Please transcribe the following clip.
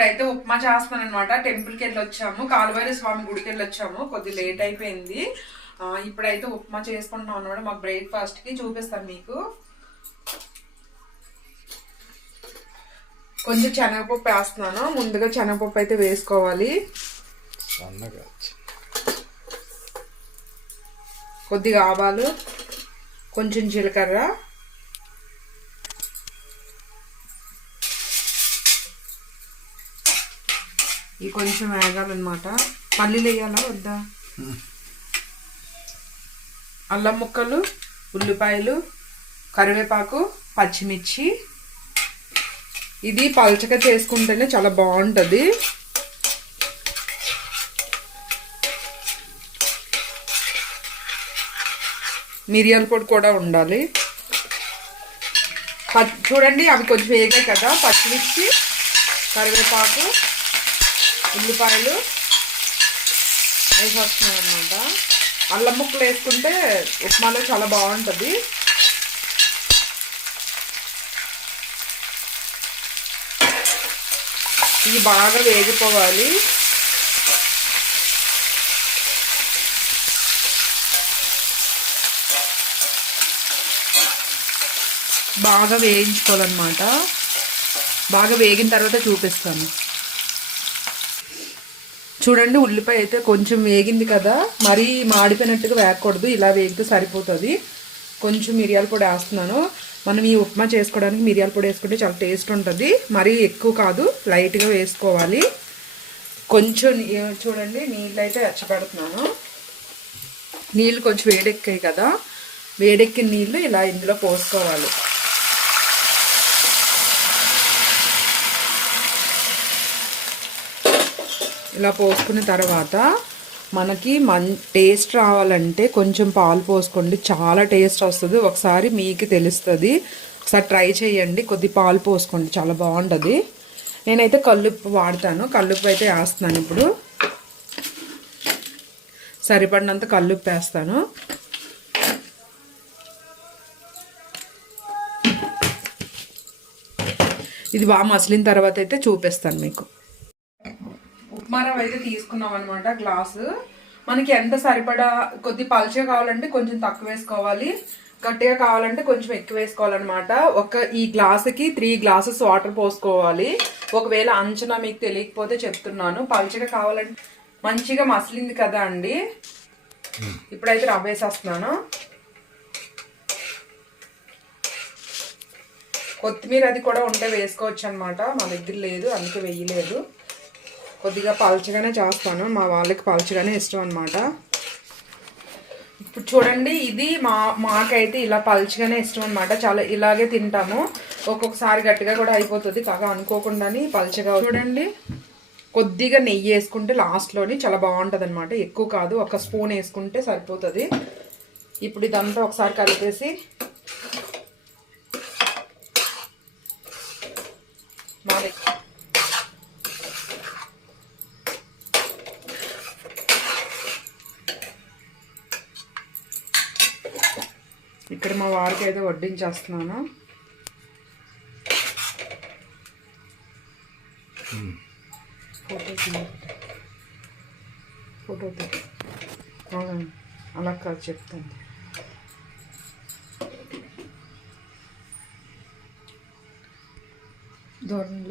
ఇప్పుడైతే ఉప్మా చేస్తున్నాను అనమాట. టెంపుల్కి వెళ్ళొచ్చాము, కాలువైర స్వామి గుడికి వెళ్ళొచ్చాము, కొద్ది లేట్ అయిపోయింది. ఇప్పుడైతే ఉప్మా చేసుకుంటాం అనమాట. మాకు బ్రేక్ఫాస్ట్కి చూపిస్తాను మీకు. కొంచెం శనగపప్పు వేస్తున్నాను. ముందుగా శనగపప్పు అయితే వేసుకోవాలి. కొద్దిగా ఆవాలు, కొంచెం జీలకర్ర, ఇవి కొంచెం వేగాలన్నమాట. పల్లీలు వేయాలా వద్దా? అల్లం ముక్కలు, ఉల్లిపాయలు, కరివేపాకు, పచ్చిమిర్చి. ఇది పలచగా చేసుకుంటేనే చాలా బాగుంటుంది. మిరియాల పొడి కూడా ఉండాలి. చూడండి అవి కొంచెం వేగాయి కదా. పచ్చిమిర్చి, కరివేపాకు, ఉల్లిపాయలు వేసి వస్తున్నాయి అన్నమాట. అల్లం ముక్కలు వేసుకుంటే ఉప్మాలో చాలా బాగుంటుంది. ఇది బాగా వేగిపోవాలి. బాగా వేయించుకోవాలన్నమాట. బాగా వేగిన తర్వాత చూపిస్తాను. చూడండి ఉల్లిపాయ అయితే కొంచెం వేగింది కదా, మరీ మాడిపోయినట్టుగా వేగకూడదు, ఇలా వేగితే సరిపోతుంది. కొంచెం మిరియాల పొడి వేస్తున్నాను. మనం ఈ ఉప్మా చేసుకోవడానికి మిరియాల పొడి వేసుకుంటే చాలా టేస్ట్ ఉంటుంది. మరీ ఎక్కువ కాదు, లైట్గా వేసుకోవాలి. కొంచెం చూడండి నీళ్ళు అయితే వెచ్చబెడుతున్నాను. నీళ్ళు కొంచెం వేడెక్కాయి కదా, వేడెక్కిన నీళ్ళు ఇలా ఇందులో పోసుకోవాలి. ఇలా పోసుకున్న తర్వాత మనకి టేస్ట్ రావాలంటే కొంచెం పాలు పోసుకోండి, చాలా టేస్ట్ వస్తుంది. ఒకసారి మీకు తెలుస్తుంది, ఒకసారి ట్రై చేయండి. కొద్ది పాలు పోసుకోండి, చాలా బాగుంటుంది. నేనైతే కల్లుప్పు వాడతాను. కల్లుప్పు అయితే వేస్తున్నాను. ఇప్పుడు సరిపడినంత కల్లుప్పు వేస్తాను. ఇది బాగా మసిలిన తర్వాత అయితే చూపిస్తాను మీకు. ఉప్మా రవ్వ అయితే తీసుకున్నాం అనమాట, గ్లాసు. మనకి ఎంత సరిపడా, కొద్ది పల్చగా కావాలంటే కొంచెం తక్కువ వేసుకోవాలి, గట్టిగా కావాలంటే కొంచెం ఎక్కువ వేసుకోవాలన్నమాట. ఈ గ్లాసుకి 3 గ్లాసెస్ వాటర్ పోసుకోవాలి. ఒకవేళ అంచనా మీకు తెలియకపోతే చెప్తున్నాను. పల్చగా కావాలంటే మంచిగా మసిలింది కదా అండి. ఇప్పుడైతే రవ్వ వేసేస్తున్నాను. కొత్తిమీర అది కూడా ఉంటే వేసుకోవచ్చు అనమాట. మా దగ్గర లేదు, అందుకే వేయలేదు. కొద్దిగా పల్చగానే చేస్తాను, మా వాళ్ళకి పల్చగానే ఇష్టం అనమాట. ఇప్పుడు చూడండి, ఇది మాకైతే ఇలా పల్చగానే ఇష్టం అనమాట. చాలా ఇలాగే తింటాము. ఒక్కొక్కసారి గట్టిగా కూడా అయిపోతుంది, కాగా అనుకోకుండానే పల్చగా. చూడండి, కొద్దిగా నెయ్యి వేసుకుంటే లాస్ట్లోని చాలా బాగుంటుంది అనమాట. ఎక్కువ కాదు, 1 స్పూన్ వేసుకుంటే సరిపోతుంది. ఇప్పుడు ఇదంతా ఒకసారి కలిపేసి ఇక్కడ మా వారికి అయితే వడ్డించేస్తున్నాను. ఫోటో అలా కాదు చెప్తాను. దూరంలో